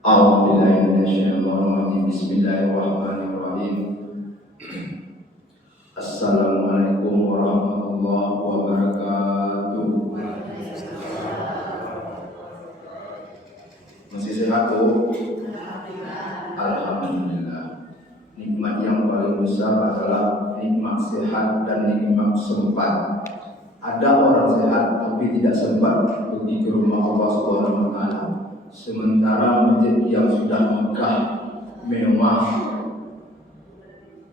Bismillahirrahmanirrahim. Assalamualaikum warahmatullahi wabarakatuh. Masih sehat tuh? Alhamdulillah. Nikmat yang paling besar adalah nikmat sehat dan nikmat sempat. Ada orang sehat tapi tidak sempat pergi ke rumah Allah Subhanahu wa taala. Sementara masjid yang sudah megah, mewah,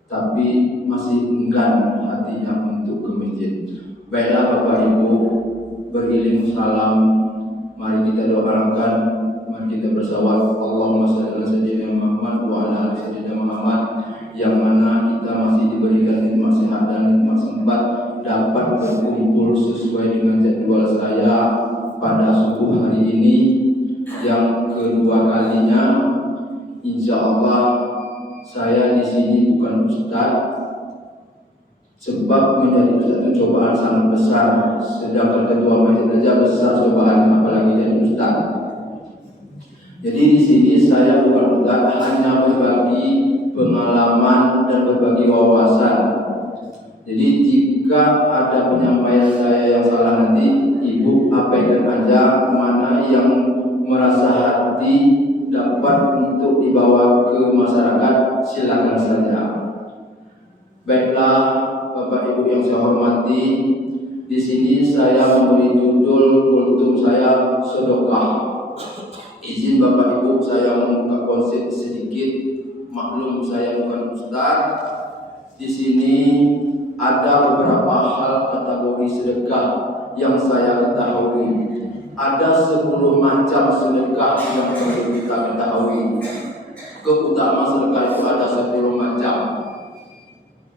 tapi masih enggan hatinya untuk ke masjid. Baiklah Bapak Ibu, berilmu salam, mari kita doakan, mari kita bersalawat Allahumma shalli ala sayyidina Muhammad wa ala ali sayyidina Muhammad, yang mana kita masih diberikan nikmat sehat dan nikmat sempat dapat berkumpul sesuai dengan jadwal saya pada subuh hari ini yang kedua kalinya. Insya Allah saya di sini bukan ustaz, sebab menjadi ustaz itu cobaan sangat besar. Sedangkan ketua masjid aja besar cobaan, apalagi jadi ustaz. Jadi di sini saya bukan ustaz, hanya berbagi pengalaman dan berbagi wawasan. Jadi jika ada penyampaian saya yang salah, nanti ibu abaikan aja, mana yang merasa hati dapat untuk dibawa ke masyarakat, silakan saja. Baiklah Bapak Ibu yang saya hormati, di sini saya memberi judul kultum saya sedekah. Izin Bapak Ibu saya membuka konsep sedikit, maklum saya bukan ustaz. Di sini ada beberapa hal kategori sedekah yang saya ketahui. Ada 10 macam sedekah yang perlu kita ketahui. Keutamaan sedekah itu ada 10 macam.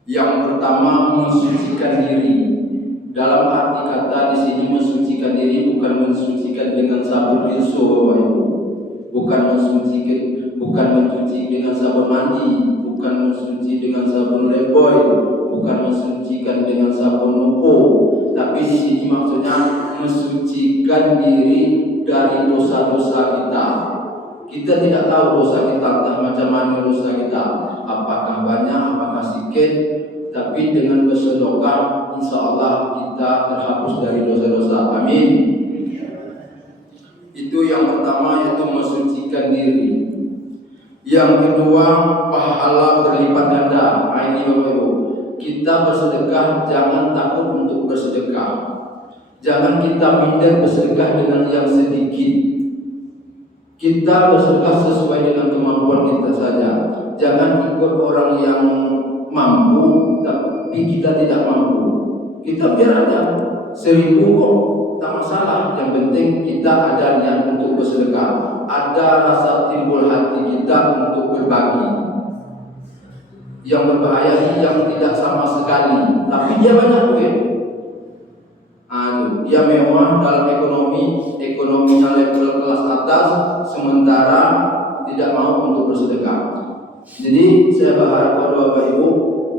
Yang pertama, mensucikan diri. Dalam arti kata di sini mensucikan diri bukan mensucikan dengan sabun rinso, Bapak Ibu. Bukan mencuci dengan sabun mandi, bukan mensuci dengan sabun leboy, bukan mensucikan dengan sabun nupo. Tapi di sini maksudnya mensucikan diri dari dosa-dosa kita. Kita tidak tahu dosa kita, entah macam mana dosa kita, apakah banyak, apakah sedikit. Tapi dengan bersedekah, insya Allah kita terhapus dari dosa-dosa. Amin. Itu yang pertama, yaitu mensucikan diri. Yang kedua, pahala berlipat ganda. Ini Bapak Ibu, kita bersedekah jangan takut untuk bersedekah. Jangan kita minder bersedekah dengan yang sedikit. Kita bersedekah sesuai dengan kemampuan kita saja. Jangan ikut orang yang mampu tapi kita tidak mampu. Kita biar ada 1000 kok, tak masalah. Yang penting kita ada niat untuk bersedekah, ada rasa timbul hati kita untuk berbagi. Yang berbahaya ini yang tidak sama sekali, tapi dia banyak duit. Dia mewah dalam ekonominya level kelas atas, sementara tidak mau untuk bersedekah. Jadi saya berharap kepada Bapak Ibu,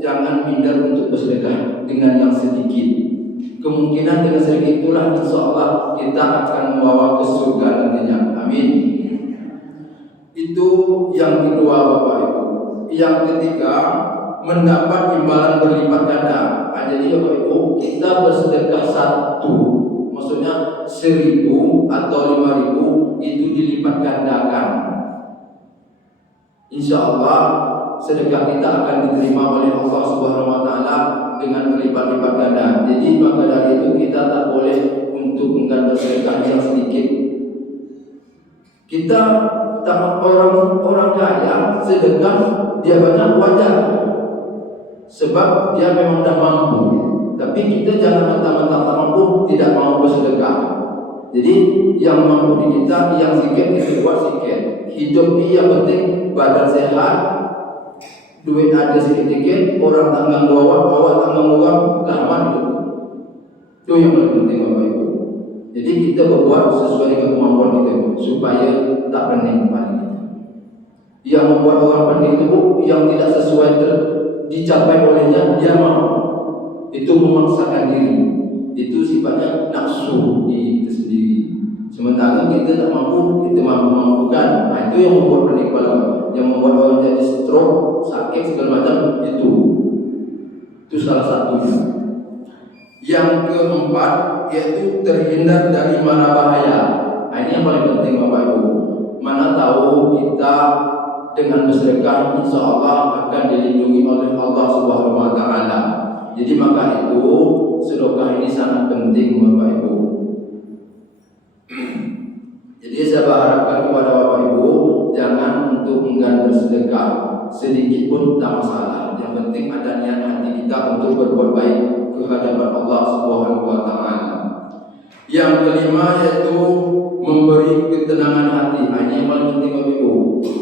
jangan minder untuk bersedekah dengan yang sedikit. Kemungkinan dengan sedikit itulah insya Allah kita akan membawa ke surga nantinya. Amin. Itu yang kedua Bapak Ibu. Yang ketiga, mendapat imbalan berlipat ganda. Jadi Bapak Ibu, kita bersedekah satu, maksudnya 1000 atau 5000 itu dilipat gandakan. Insya Allah sedekah kita akan diterima oleh Allah Subhanahu wa taala dengan berlipat-lipat ganda. Jadi maka dari itu kita tak boleh untuk mengganda sedekah yang sedikit. Kita tak, orang kaya sedekah dia banyak wajar, sebab dia memang dah mampu. Tapi kita jangan mentang-mentang tak mampu tidak mau bersedekah. Jadi yang mampu di kita, yang sedikit kita buat sedikit. Hidup ini yang penting badan sehat, duit ada sedikit, orang tak ganggu awak tak ganggu orang, lama hidup. Itu yang paling penting Bapak Ibu. Jadi kita berbuat sesuai dengan kemampuan kita supaya tak pening kepala kita. Yang membuat orang pening itu yang tidak sesuai dicapai olehnya, dia mau. Itu memaksakan diri. Itu sifatnya nafsu di kita sendiri. Sementara kita tak mampu, kita mampu-mampukan. Nah, itu yang membuat pening kepala, yang membuat orang jadi stroke, sakit segala macam itu. Itu salah satunya. Yang keempat yaitu terhindar dari mara bahaya. Nah, ini yang paling penting Bapak Ibu. Mana tahu kita dengan bersedekah insya Allah akan dilindungi oleh Allah Subhanahu Wa Taala. Jadi maka itu sedekah ini sangat penting Bapak Ibu. Jadi saya berharapkan kepada Bapak Ibu jangan untuk enggan bersedekah sedikit pun tak masalah. Yang penting ada niat hati kita untuk berbuat baik ke hadapan Allah Subhanahu Wa Taala. Yang kelima yaitu memberi ketenangan hati. Ini yang paling penting Bapak Ibu.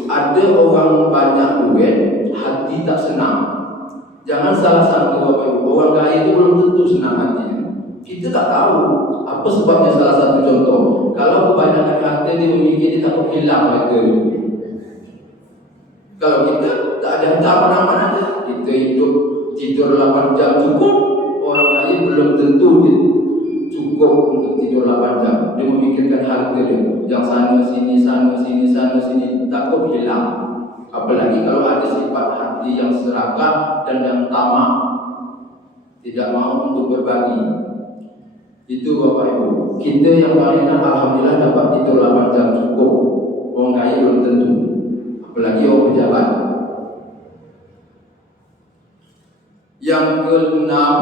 Ada orang banyak duit, hati tak senang. Jangan salah sangka Bapak Ibu, orang kaya itu belum tentu senang hatinya. Kita tak tahu apa sebabnya. Salah satu contoh, kalau kebanyakan harta dia memiliki, dia takut hilang harta itu. Kalau kita tak ada harta apa-apa, kita hidup tidur 8 jam cukup. Orang kaya belum tentu dia cukup untuk tidur 8 jam. Dia memikirkan harta dia, yang sana sini, sana sini, sana sini, takut hilang. Apalagi kalau ada sifat hati yang serakah dan yang tamak, tidak mau untuk berbagi. Itu Bapak Ibu. Kita yang paling enak alhamdulillah dapat tidur 8 jam cukup. Orang kaya belum tentu, apalagi orang pejabat. Yang keenam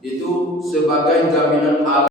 itu sebagai jaminan